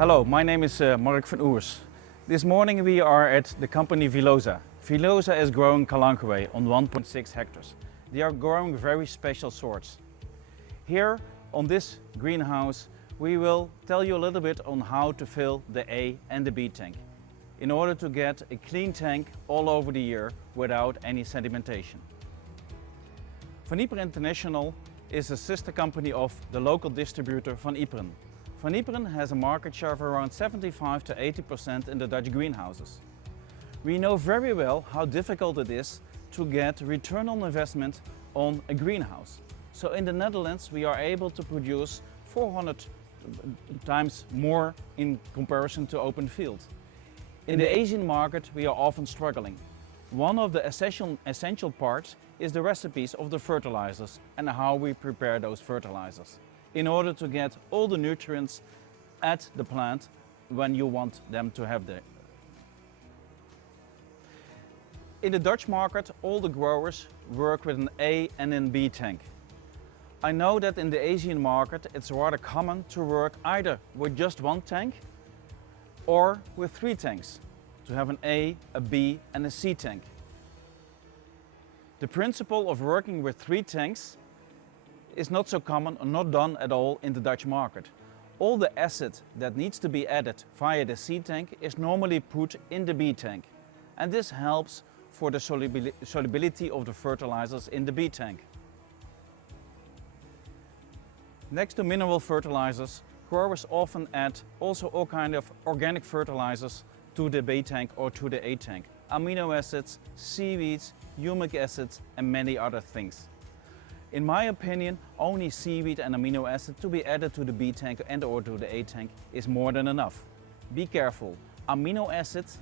Hello, my name is Mark van Oers. This morning we are at the company Velosa. Velosa is growing kalanchoe on 1.6 hectares. They are growing very special sorts. Here on this greenhouse we will tell you a little bit on how to fill the A and the B tank in order to get a clean tank all over the year without any sedimentation. Van Ypres International is a sister company of the local distributor Van Ypres. Van Ypres has a market share of around 75 to 80% in the Dutch greenhouses. We know very well how difficult it is to get return on investment on a greenhouse. So in the Netherlands we are able to produce 400 times more in comparison to open field. In the Asian market we are often struggling. One of the essential parts is the recipes of the fertilizers and how we prepare those fertilizers in order to get all the nutrients at the plant when you want them to have them. In the Dutch market, all the growers work with an A and an B tank. I know that in the Asian market it's rather common to work either with just one tank or with 3 tanks, to have an A, a B and a C tank. The principle of working with 3 tanks is not so common or not done at all in the Dutch market. All the acid that needs to be added via the C tank is normally put in the B tank, and this helps for the solubility of the fertilizers in the B tank. Next to mineral fertilizers, growers often add also all kind of organic fertilizers to the B tank or to the A tank. Amino acids, seaweeds, humic acids and many other things. In my opinion, only seaweed and amino acid to be added to the B tank and or to the A tank is more than enough. Be careful, amino acids,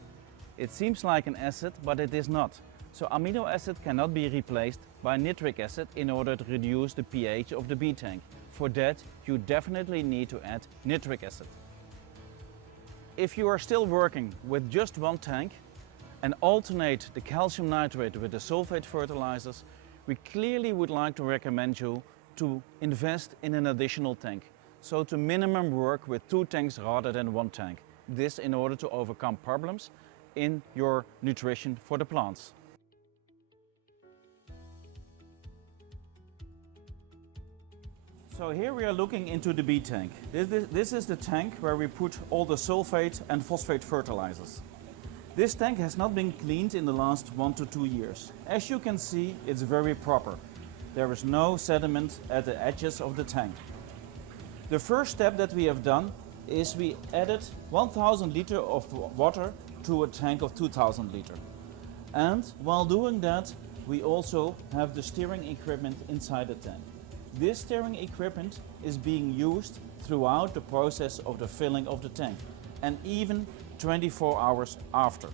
it seems like an acid but it is not. So amino acid cannot be replaced by nitric acid in order to reduce the pH of the B tank. For that you definitely need to add nitric acid. If you are still working with just one tank and alternate the calcium nitrate with the sulfate fertilizers, we clearly would like to recommend you to invest in an additional tank. So to minimum work with 2 tanks rather than 1 tank. This in order to overcome problems in your nutrition for the plants. So here we are looking into the B tank. This is the tank where we put all the sulfate and phosphate fertilizers. This tank has not been cleaned in the last 1 to 2 years. As you can see, it's very proper. There is no sediment at the edges of the tank. The first step that we have done is we added 1000 liters of water to a tank of 2000 liters. And while doing that, we also have the steering equipment inside the tank. This steering equipment is being used throughout the process of the filling of the tank, and even 24 hours after.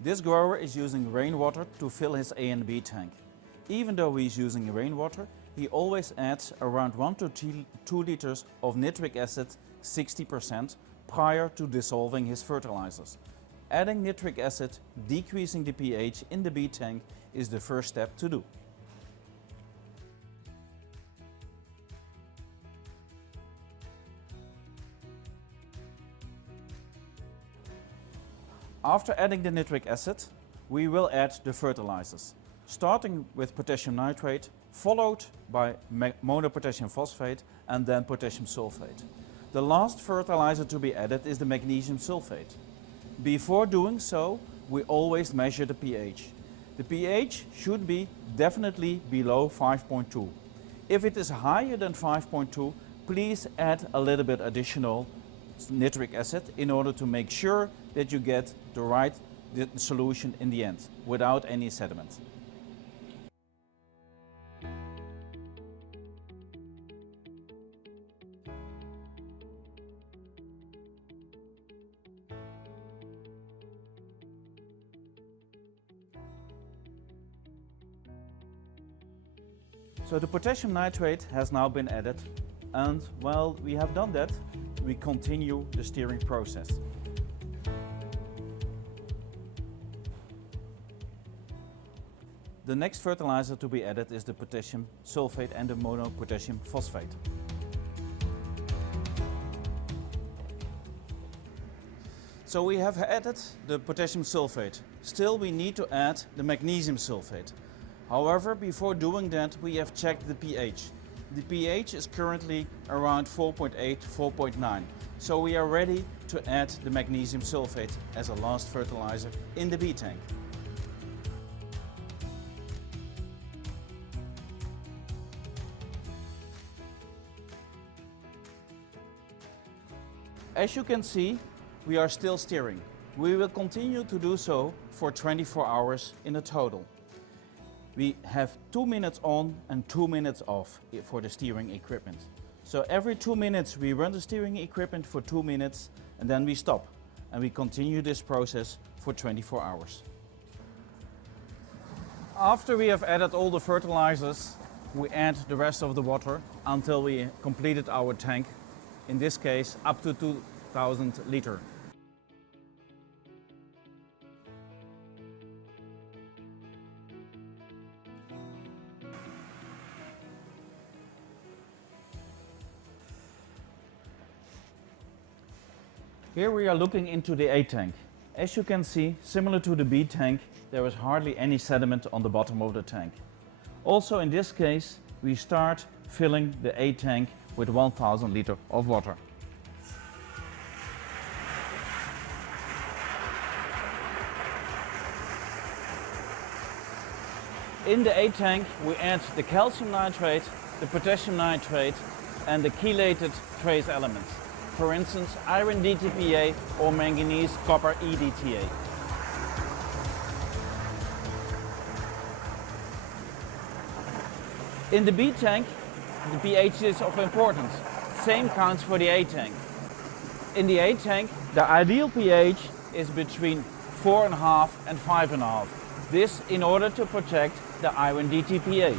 This grower is using rainwater to fill his A and B tank. Even though he is using rainwater, he always adds around 1 to 2 liters of nitric acid, 60%, prior to dissolving his fertilizers. Adding nitric acid, decreasing the pH in the B tank is the first step to do. After adding the nitric acid, we will add the fertilizers, starting with potassium nitrate, followed by monopotassium phosphate and then potassium sulfate. The last fertilizer to be added is the magnesium sulfate. Before doing so, we always measure the pH. The pH should be definitely below 5.2. If it is higher than 5.2, please add a little bit additional nitric acid in order to make sure that you get the right solution in the end without any sediment. So the potassium nitrate has now been added, and while we have done that, we continue the steering process. The next fertilizer to be added is the potassium sulfate and the monopotassium phosphate. So we have added the potassium sulfate. Still we need to add the magnesium sulfate. However, before doing that we have checked the pH. The pH is currently around 4.8, 4.9. So we are ready to add the magnesium sulfate as a last fertilizer in the bee tank. As you can see, we are still steering. We will continue to do so for 24 hours in a total. We have 2 minutes on and 2 minutes off for the steering equipment. So every 2 minutes we run the steering equipment for 2 minutes and then we stop. And we continue this process for 24 hours. After we have added all the fertilizers, we add the rest of the water until we completed our tank. In this case, up to 2000 liters. Here we are looking into the A tank. As you can see, similar to the B tank, there is hardly any sediment on the bottom of the tank. Also in this case, we start filling the A tank with 1000 liters of water. In the A tank we add the calcium nitrate, the potassium nitrate and the chelated trace elements. For instance, iron DTPA or manganese copper EDTA. In the B tank, the pH is of importance. Same counts for the A tank. In the A tank, the ideal pH is between 4.5 and 5.5. This in order to protect the iron DTPA.